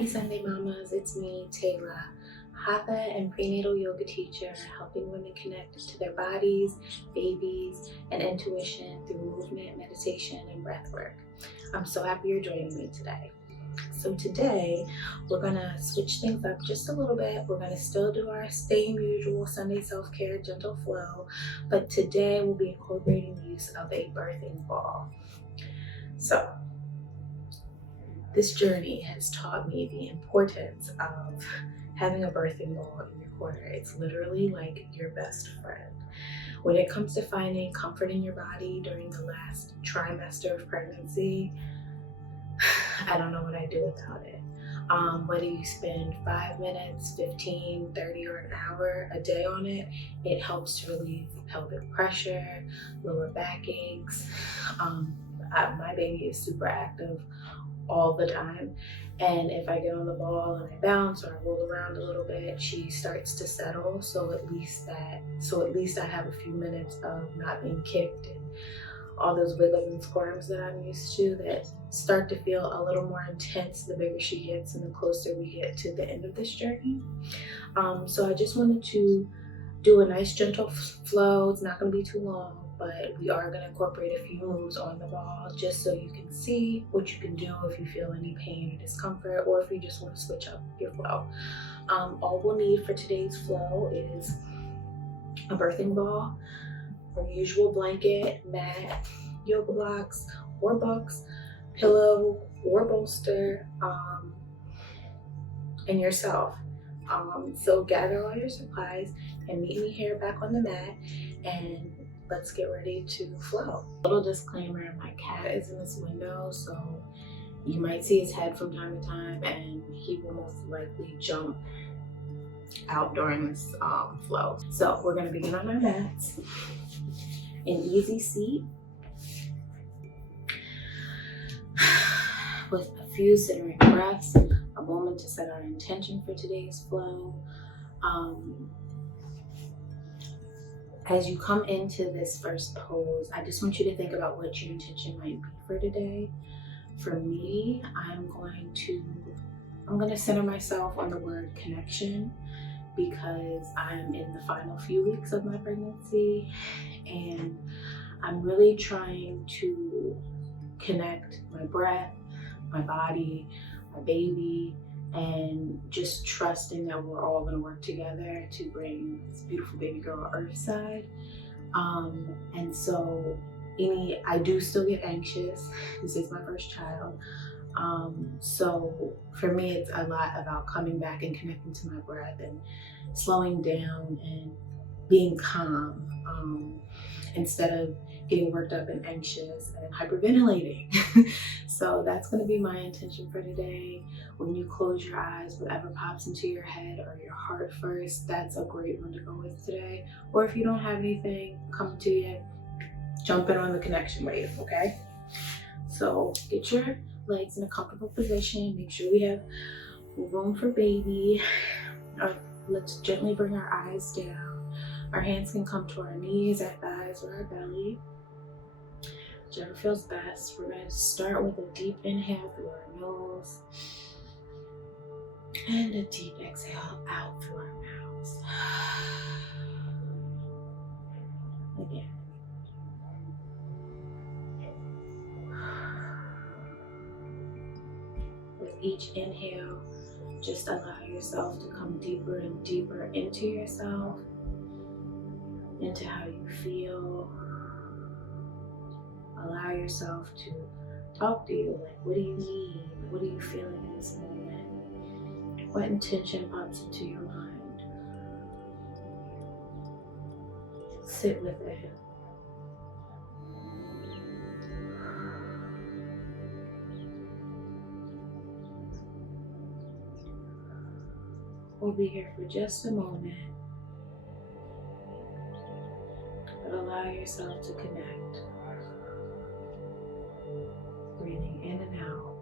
Happy Sunday, mamas. It's me, Taylor, Hatha and prenatal yoga teacher, helping women connect to their bodies, babies, and intuition through movement, meditation, and breath work. I'm so happy you're joining me today. So today, we're gonna switch things up just a little bit. We're gonna still do our same usual Sunday self-care gentle flow, but today we'll be incorporating the use of a birthing ball. So this journey has taught me the importance of having a birthing ball in your corner. It's literally like your best friend. When it comes to finding comfort in your body during the last trimester of pregnancy, I don't know what I'd do without it. Whether you spend 5 minutes, 15, 30, or an hour a day on it, it helps to relieve pelvic pressure, lower back aches. My baby is super active all the time, and if I get on the ball and I bounce or I roll around a little bit, she starts to settle. So at least I have a few minutes of not being kicked and all those wiggles and squirms that I'm used to that start to feel a little more intense the bigger she gets and the closer we get to the end of this journey. So I just wanted to do a nice gentle flow. It's not going to be too long, but we are going to incorporate a few moves on the ball just so you can see what you can do if you feel any pain or discomfort, or if you just want to switch up your flow. All we'll need for today's flow is a birthing ball, our usual blanket, mat, yoga blocks or books, pillow or bolster, and yourself. So gather all your supplies and meet me here back on the mat, and let's get ready to flow. Little disclaimer, my cat is in this window, so you might see his head from time to time, and he will most likely jump out during this flow. So we're gonna begin on our mats. An easy seat with a few centering breaths, a moment to set our intention for today's flow. As you come into this first pose, I just want you to think about what your intention might be for today. For me, I'm going to center myself on the word connection, because I'm in the final few weeks of my pregnancy and I'm really trying to connect my breath, my body, my baby, and just trusting that we're all going to work together to bring this beautiful baby girl earthside. And so I do still get anxious. This is my first child. So for me, it's a lot about coming back and connecting to my breath and slowing down and being calm, instead of getting worked up and anxious and hyperventilating. So that's going to be my intention for today. When you close your eyes, whatever pops into your head or your heart first, that's a great one to go with today. Or if you don't have anything come to you, jump in on the connection wave, okay? So get your legs in a comfortable position. Make sure we have room for baby. Let's gently bring our eyes down. Our hands can come to our knees, our thighs, or our belly. Whichever feels best. We're going to start with a deep inhale through our nose and a deep exhale out through our mouths. Again. With each inhale, just allow yourself to come deeper and deeper into yourself, into how you feel. Allow yourself to talk to you, like, what do you need? What are you feeling in this moment? What intention pops into your mind? Sit with it. We'll be here for just a moment, but allow yourself to connect. Breathing in and out.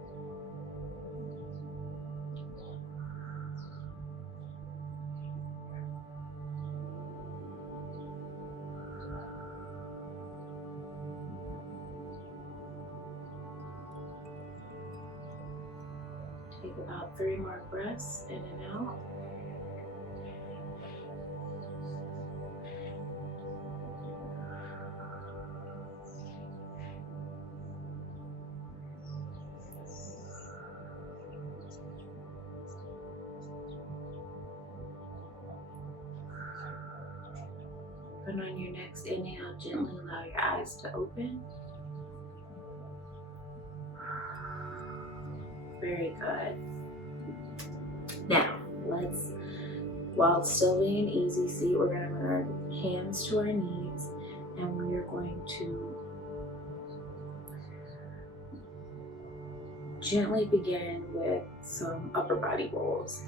Take about 3 more breaths in and out. But on your next inhale, gently allow your eyes to open. Very good. Now, while it's still being easy, see, we're going to bring our hands to our knees and we are going to gently begin with some upper body rolls.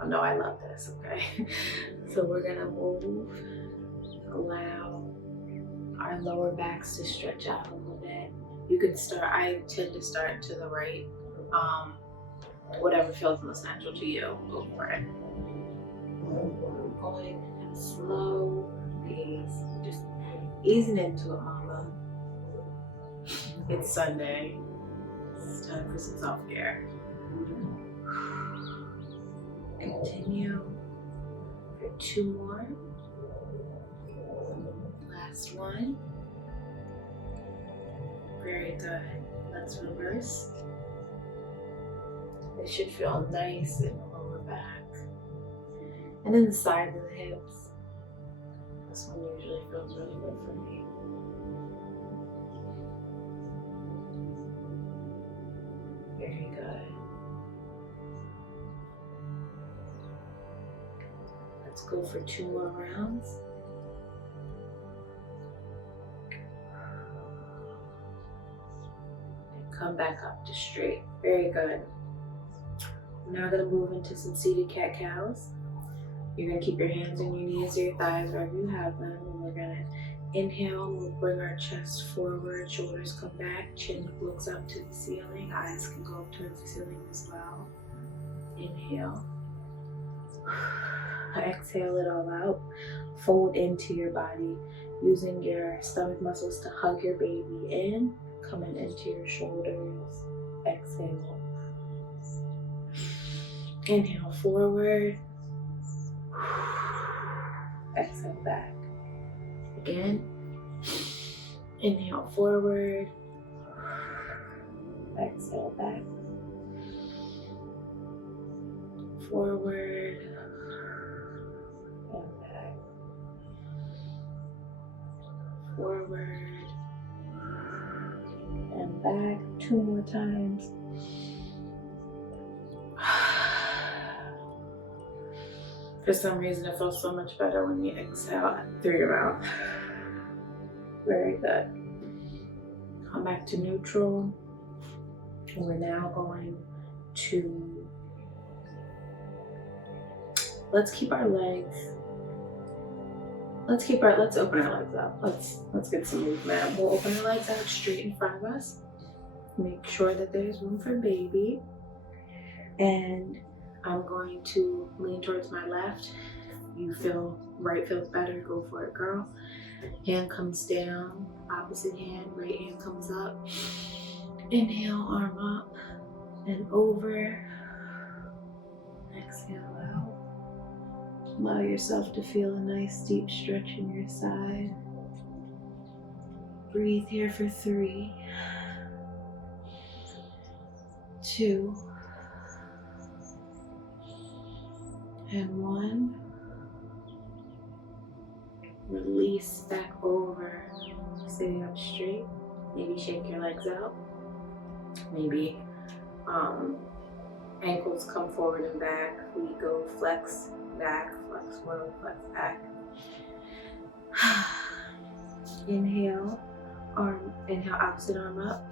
Oh no, I love this, okay? So we're going to move, allow our lower backs to stretch out a little bit. You can start, I tend to start to the right. Whatever feels most natural to you, go for it. Going at a slow pace, just easing into it, mama. It's Sunday. It's time for some self-care. Continue for 2 more. Last one. Very good. Let's reverse. It should feel nice in the lower back. And then the sides of the hips. This one usually feels really good for me. Very good. Let's go for 2 more rounds. And come back up to straight. Very good. We're now going to move into some seated cat-cows. You're going to keep your hands on your knees or your thighs, wherever you have them. And we're going to inhale. We'll bring our chest forward, shoulders come back, chin looks up to the ceiling. Eyes can go up towards the ceiling as well. Inhale. Exhale it all out. Fold into your body, using your stomach muscles to hug your baby in, coming into your shoulders. Exhale. Inhale forward. Exhale back. Again. Inhale forward. Exhale back. Forward. And back. Forward. And back. 2 more times. For some reason, it feels so much better when you exhale through your mouth. Very good. Come back to neutral. And we're now going to, let's open our legs up. Let's get some movement. We'll open our legs out straight in front of us. Make sure that there's room for baby. And I'm going to lean towards my left. You feel right feels better, go for it, girl. Hand comes down, opposite hand, right hand comes up. Inhale, arm up and over. Exhale out. Allow yourself to feel a nice deep stretch in your side. Breathe here for 3, 2, and 1. Release back over, sitting up straight. Maybe shake your legs out. Maybe ankles come forward and back. We go flex back, flex forward, flex back. Inhale, inhale, opposite arm up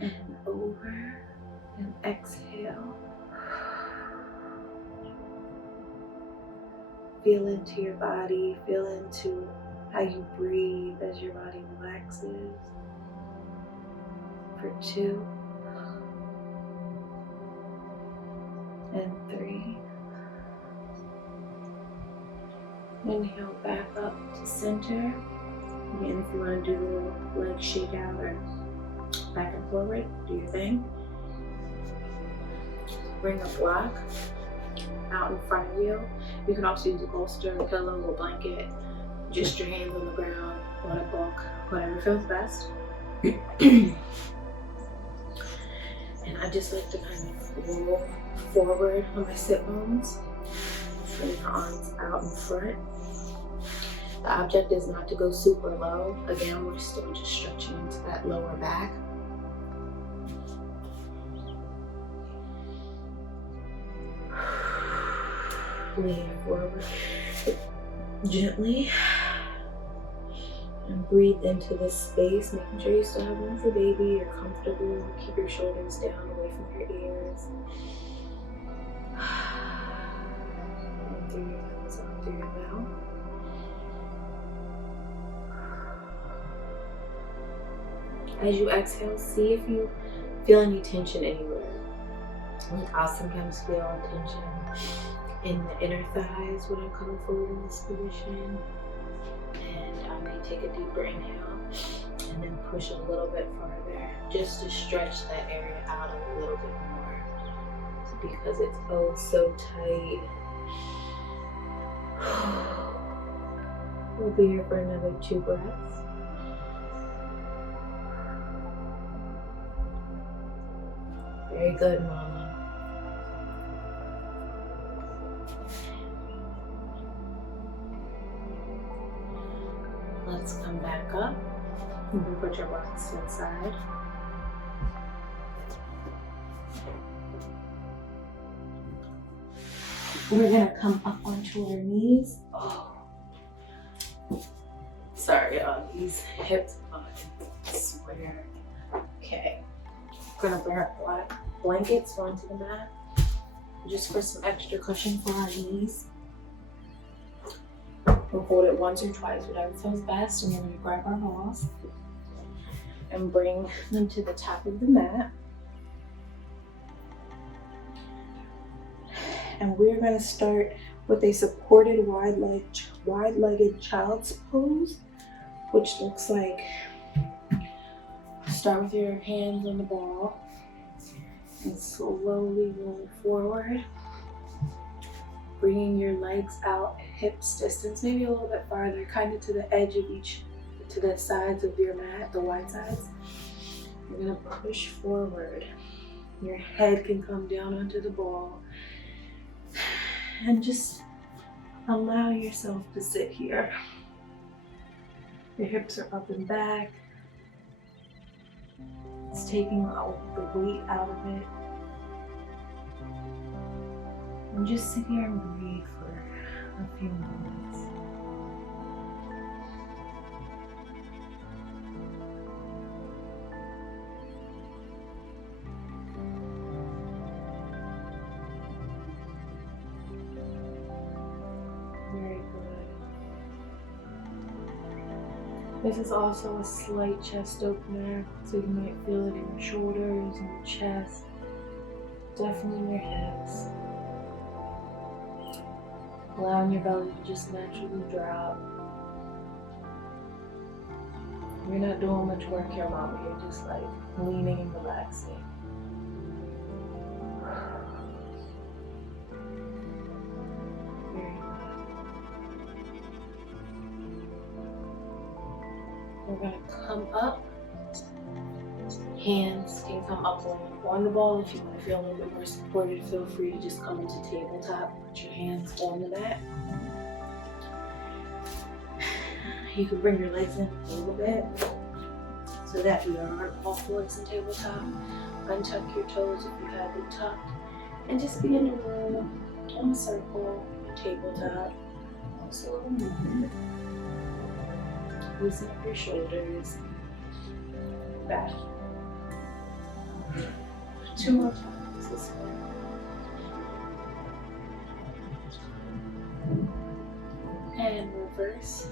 and over, and exhale. Feel into your body, feel into how you breathe as your body relaxes. For 2 and 3. Inhale back up to center. Again, if you want to do the leg shake out or back and forward, do your thing. bring a block out in front of you. You can also use a bolster, a pillow, or blanket. Just your hands on the ground, on a book, whatever feels best. And I just like to kind of roll forward on my sit bones. Bring your arms out in front. The object is not to go super low. Again, we're still just stretching into that lower back. Lean forward gently and breathe into this space, making sure you still have room for baby. You're comfortable. Keep your shoulders down, away from your ears. In through your nose, out through your mouth. As you exhale, see if you feel any tension anywhere. I'll sometimes feel tension in the inner thighs when I'm coming forward in this position. And I may take a deeper inhale and then push a little bit farther just to stretch that area out a little bit more because it's oh so tight. We'll be here for another 2 breaths. Very good, Mama. Let's come back up. You can put your blocks to the side. We're gonna come up onto our knees. Oh, sorry, these hips, I swear. Okay, we're gonna bring our black blankets onto the mat, just for some extra cushion for our knees. We'll hold it once or twice, whatever feels best, and we're gonna grab our balls and bring them to the top of the mat. And we're gonna start with a supported wide-legged child's pose, which looks like, start with your hands on the ball and slowly roll forward, bringing your legs out hips distance, maybe a little bit farther, kind of to the edge of to the sides of your mat, the wide sides. You're gonna push forward. Your head can come down onto the ball. And just allow yourself to sit here. Your hips are up and back. It's taking the weight out of it. And just sit here and breathe for a few moments. Very good. This is also a slight chest opener, so you might feel it in your shoulders and your chest, definitely in your hips. Allowing your belly to just naturally drop. You're not doing much work here, Mama. You're just like leaning and relaxing. Very good. We're gonna come up. Hands can come up on the ball. If you want to feel a little bit more supported, feel free to just come into tabletop. Put your hands on the mat. You can bring your legs in a little bit so that you are all fours in tabletop. Untuck your toes if you have them tucked, and just begin to roll in a circle, tabletop. Also a movement. Loosen up your shoulders. Back. 2 more times this way. And reverse.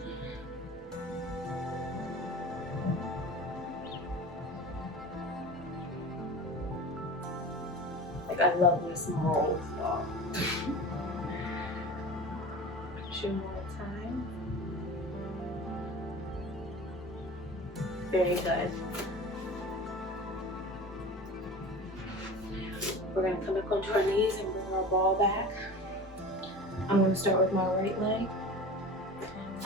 Like, I love this roll. So. 2 more times. Very good. We're gonna come back onto our knees and bring our ball back. I'm gonna start with my right leg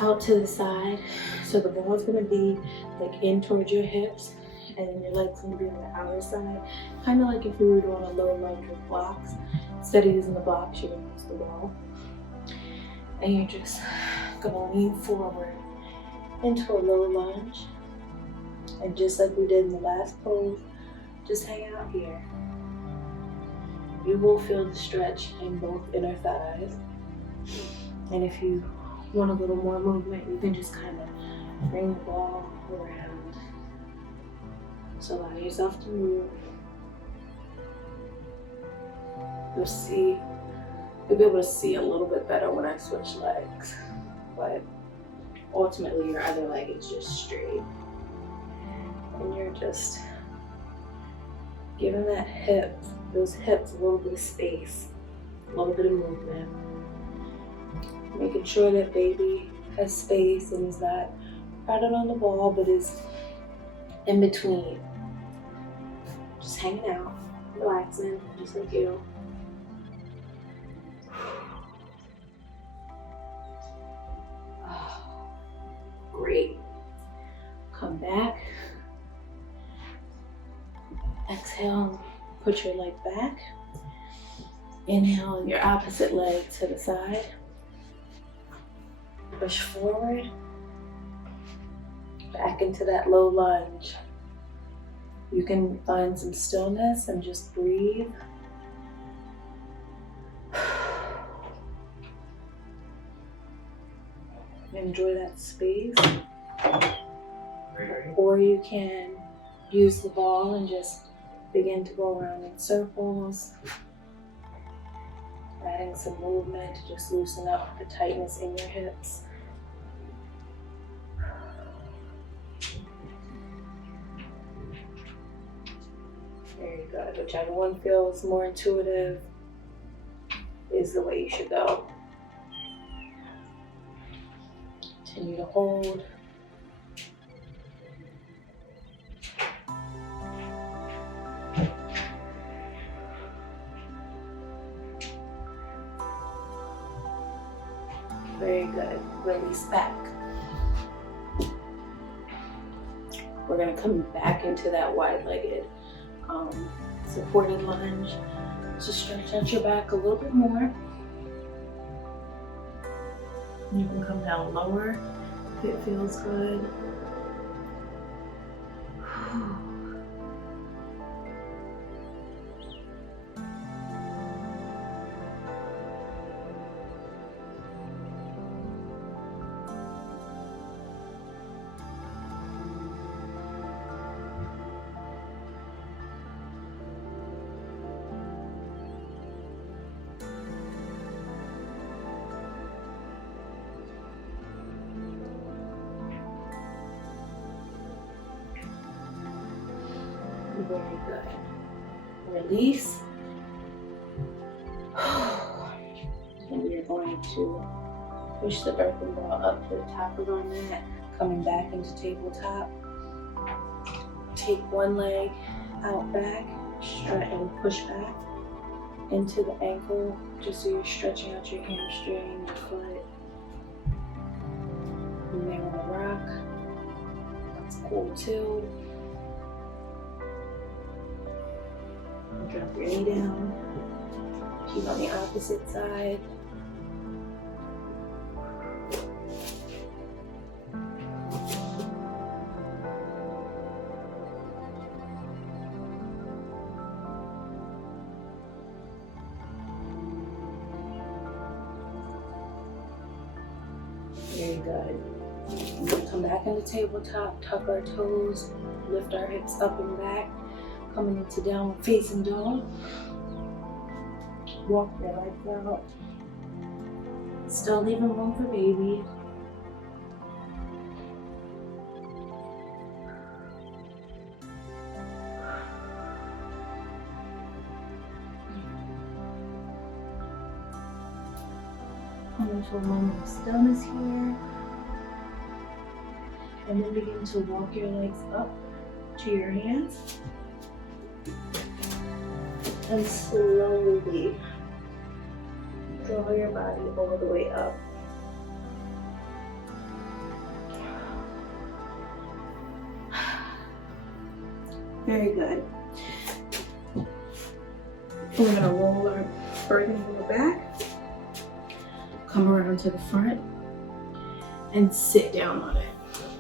out to the side. So the ball is gonna be like in towards your hips, and then your leg's gonna be on the outer side. Kind of like if you were doing a low lunge with blocks. Instead of using the blocks, you're gonna use the ball. And you're just gonna lean forward into a low lunge. And just like we did in the last pose, just hang out here. You will feel the stretch in both inner thighs. And if you want a little more movement, you can just kind of bring the ball around. So allow yourself to move. You'll be able to see a little bit better when I switch legs. But ultimately your other leg is just straight. And you're just giving those hips a little bit of space, a little bit of movement. Making sure that baby has space and is not crowded on the ball, but is in between. Just hanging out, relaxing, just like you. Oh, great. Come back. Exhale, put your leg back. Inhale your opposite leg to the side. Push forward. Back into that low lunge. You can find some stillness and just breathe. Enjoy that space. Or you can use the ball and just begin to go around in circles. Adding some movement to just loosen up the tightness in your hips. Very good. Whichever one feels more intuitive is the way you should go. Continue to hold. Very good. Release back. We're going to come back into that wide-legged supporting lunge. Just stretch out your back a little bit more. You can come down lower if it feels good. Very good. Release. And we're going to push the earthen ball up to the top of our mat, coming back into tabletop. Take one leg out back, and push back into the ankle, just so you're stretching out your hamstring, your foot. You may want to rock. That's cool too. Drop your knee down. Keep on the opposite side. Very good. We'll come back into tabletop, tuck our toes, lift our hips up and back. Coming into downward facing dog. Walk your legs out. Still leaving room for baby. Come into a moment of stillness here. And then begin to walk your legs up to your hands. And slowly draw your body all the way up. Very good. We're gonna roll our burden on the back, come around to the front, and sit down on it.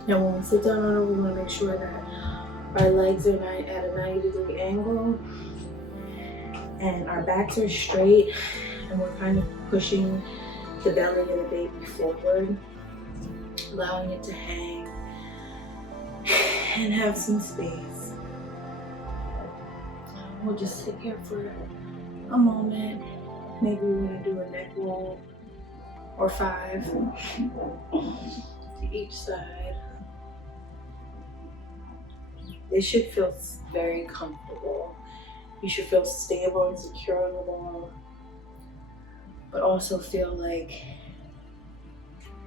Now when we sit down on it, we wanna make sure that our legs are at a 90-degree angle and our backs are straight, and we're kind of pushing the belly of the baby forward, allowing it to hang and have some space. We'll just sit here for a moment. Maybe we're gonna do a neck roll or 5 to each side. This should feel very comfortable. You should feel stable and secure on the ball, but also feel like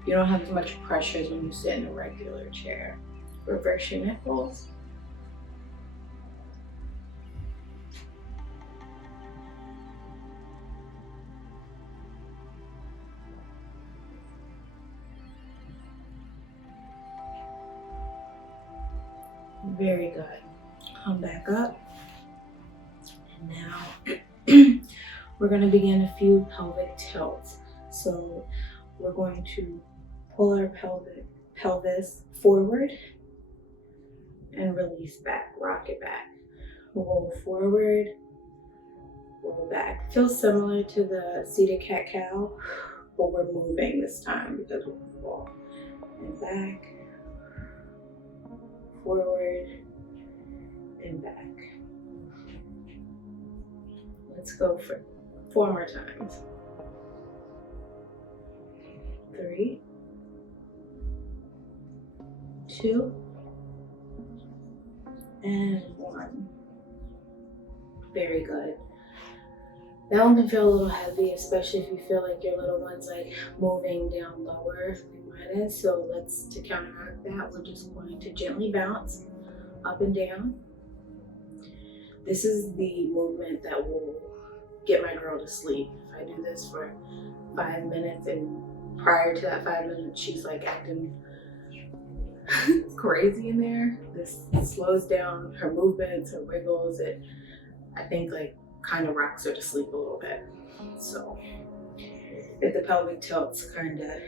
you don't have as much pressure as when you sit in a regular chair. Reverse your neck rolls. Very good. Come back up. And now we're going to begin a few pelvic tilts. So we're going to pull our pelvis forward and release back. Rock it back. Roll forward, roll back. Feels similar to the seated cat-cow, but we're moving this time because we're roll. And back, forward, and back. Let's go for 4 more times. 3, 2, and 1. Very good. That one can feel a little heavy, especially if you feel like your little one's like moving down lower like mine is. So to counteract that, we're just going to gently bounce up and down. This is the movement that will get my girl to sleep. If I do this for 5 minutes, and prior to that 5 minutes, she's like acting crazy in there. This slows down her movements, her wiggles. It, I think, like kind of rocks her to sleep a little bit. So if the pelvic tilts kind of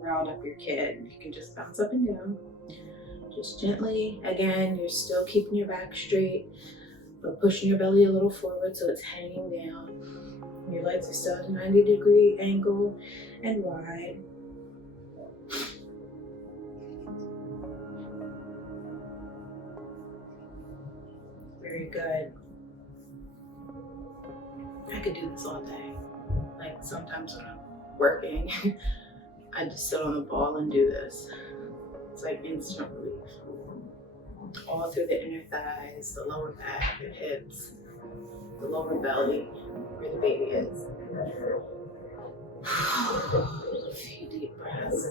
riled up your kid, you can just bounce up and down. Just gently. Again, you're still keeping your back straight, but pushing your belly a little forward so it's hanging down. Your legs are still at a 90-degree angle and wide. Very good. I could do this all day. Like sometimes when I'm working, I just sit on the ball and do this. It's like instant relief. All through the inner thighs, the lower back, the hips, the lower belly, where the baby is. A few deep breaths.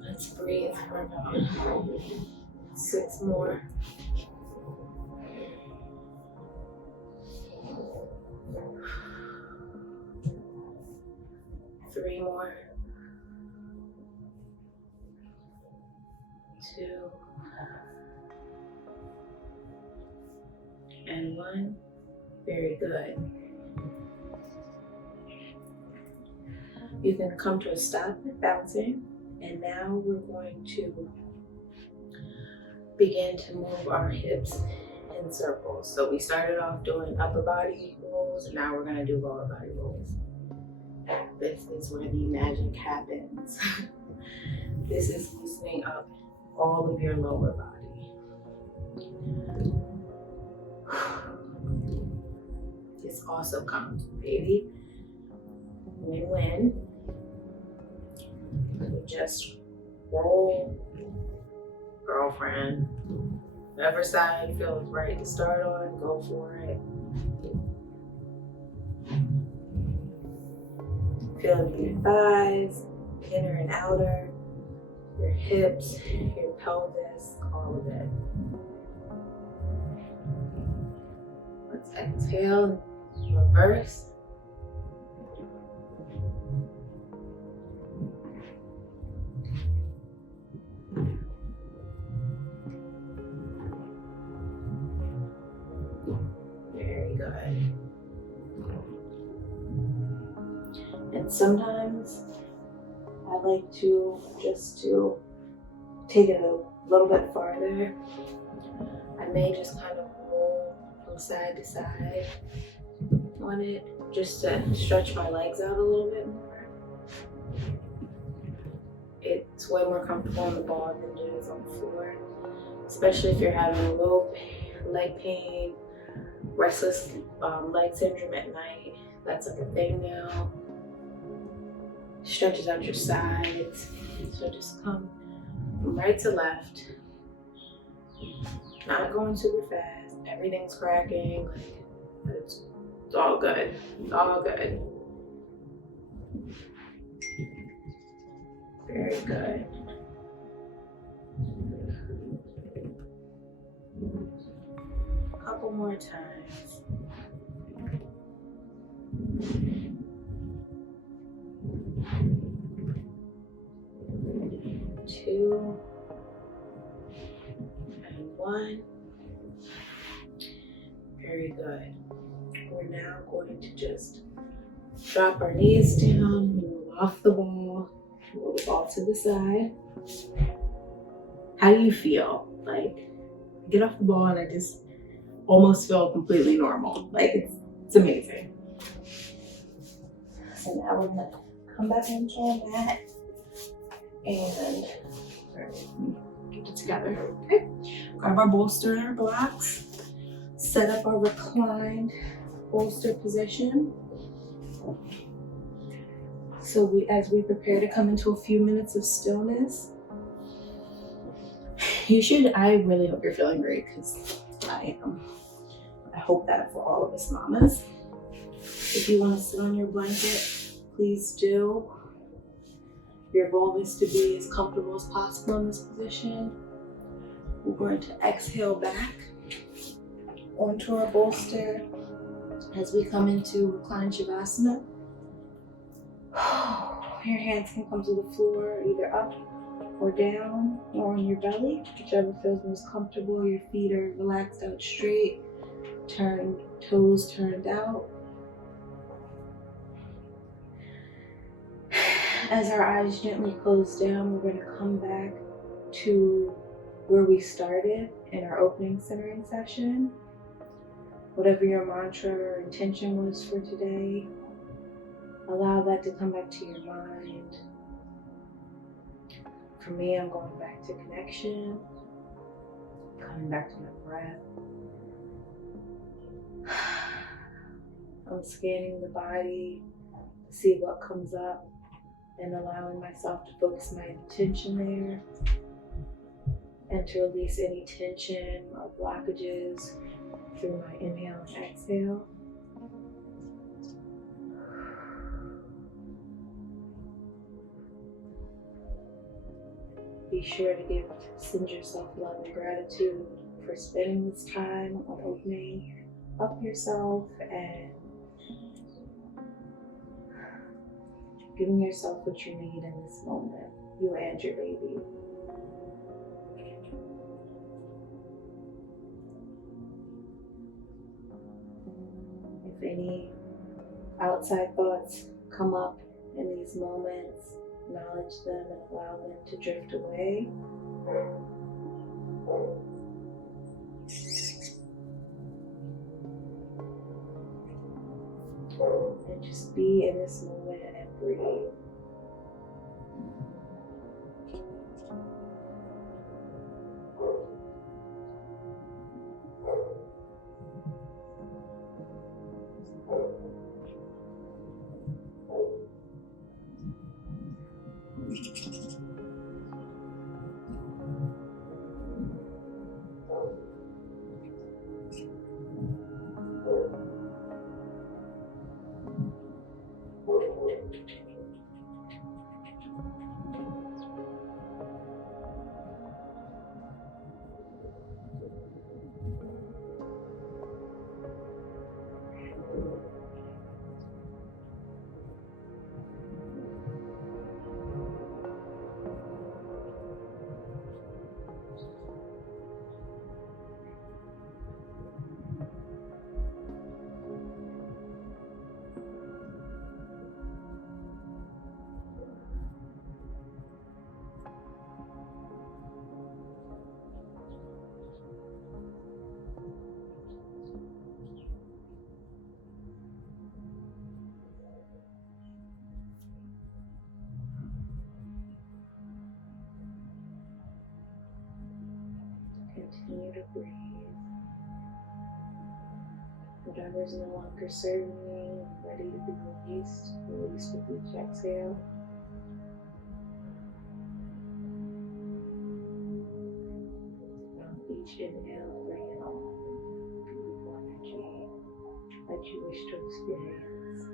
Let's breathe for about 6 more. Three more. 2 and 1. Very good. You can come to a stop with bouncing, and now we're going to begin to move our hips in circles. So we started off doing upper body rolls, and now we're going to do lower body rolls. This is where the magic happens. This is loosening up all of your lower body. This also comes, baby. Win-win. So just roll, girlfriend. Whatever side feels right to start on, go for it. Feel your thighs, inner and outer, your hips, your pelvis, all of it. Let's exhale, reverse. Very good. And sometimes I like to take it a little bit farther. I may just kind of roll from side to side on it, just to stretch my legs out a little bit more. It's way more comfortable on the ball than it is on the floor, especially if you're having a low leg pain, restless leg syndrome at night. That's like a thing now. Stretches out your sides. So just come from right to left. Not going super fast. Everything's cracking. Like, it's all good. It's all good. Very good. A couple more times. Two and one. Very good. We're now going to just drop our knees down, move off the ball, roll the ball to the side. How do you feel? Like, get off the ball and I just almost feel completely normal. Like, it's amazing. So now we're gonna come back into our mat and get it together. Okay, grab our bolster and our blocks, set up our reclined bolster position. So as we prepare to come into a few minutes of stillness, I really hope you're feeling great, because I am. I hope that for all of us mamas. If you want to sit on your blanket, please do. Your goal is to be as comfortable as possible in this position. We're going to exhale back onto our bolster as we come into reclined Shavasana. Your hands can come to the floor, either up or down or on your belly, whichever feels most comfortable. Your feet are relaxed out straight, toes turned out. As our eyes gently close down, we're going to come back to where we started in our opening centering session. Whatever your mantra or intention was for today, allow that to come back to your mind. For me, I'm going back to connection, coming back to my breath. I'm scanning the body to see what comes up and allowing myself to focus my attention there and to release any tension or blockages through my inhale and exhale. Be sure to send yourself love and gratitude for spending this time on opening up yourself and giving yourself what you need in this moment, you and your baby. If any outside thoughts come up in these moments, acknowledge them and allow them to drift away. And just be in this moment and breathe. Continue to breathe. Whatever is no longer serving you, ready to be released, release with each exhale. Each inhale, bring in all beautiful energy that you wish to experience.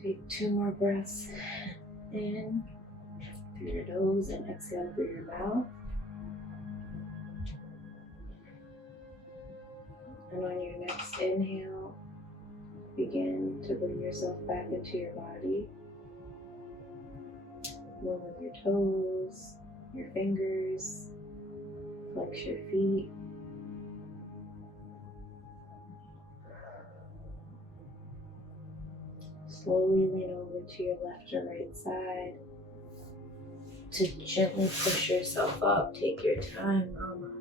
Take 2 more breaths in through your nose and exhale through your mouth. And on your next inhale, begin to bring yourself back into your body. Move with your toes, your fingers, flex your feet. Slowly lean over to your left or right side to gently push yourself up. Take your time, mama.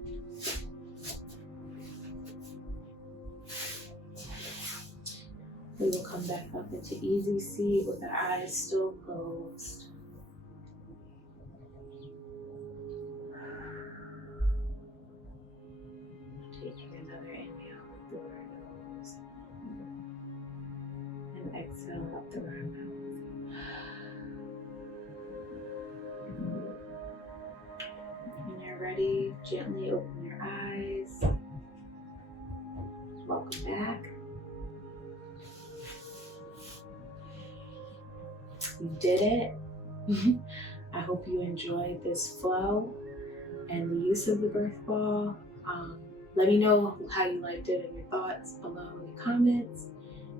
We will come back up into easy seat with our eyes still closed. Taking another inhale through our nose and exhale up through our mouth. When you're ready, gently open your eyes. Welcome back. You did it. I hope you enjoyed this flow and the use of the birth ball. Let me know how you liked it and your thoughts below in the comments.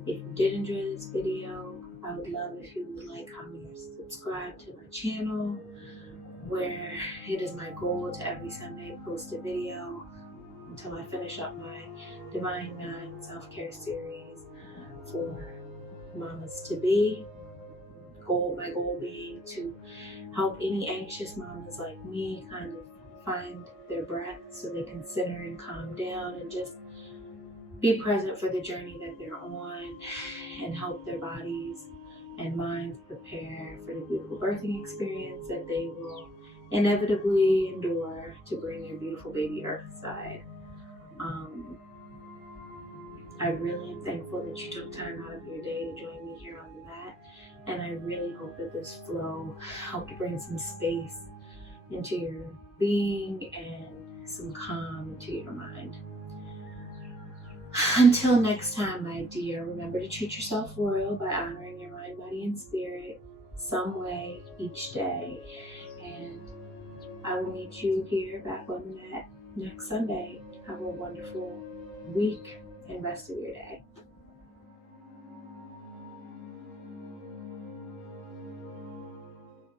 If you did enjoy this video, I would love if you would like, comment, or subscribe to my channel, where it is my goal to every Sunday post a video until I finish up my Divine 9 self-care series for mamas to be. My goal being to help any anxious mamas like me kind of find their breath so they can center and calm down and just be present for the journey that they're on and help their bodies and minds prepare for the beautiful birthing experience that they will inevitably endure to bring their beautiful baby earthside. I really am thankful that you took time out of your day to join me here on the mat, and I really hope that this flow helped bring some space into your being and some calm into your mind. Until next time, my dear, remember to treat yourself royal by honoring your mind, body, and spirit some way each day. And I will meet you here back on the mat next Sunday. Have a wonderful week and rest of your day.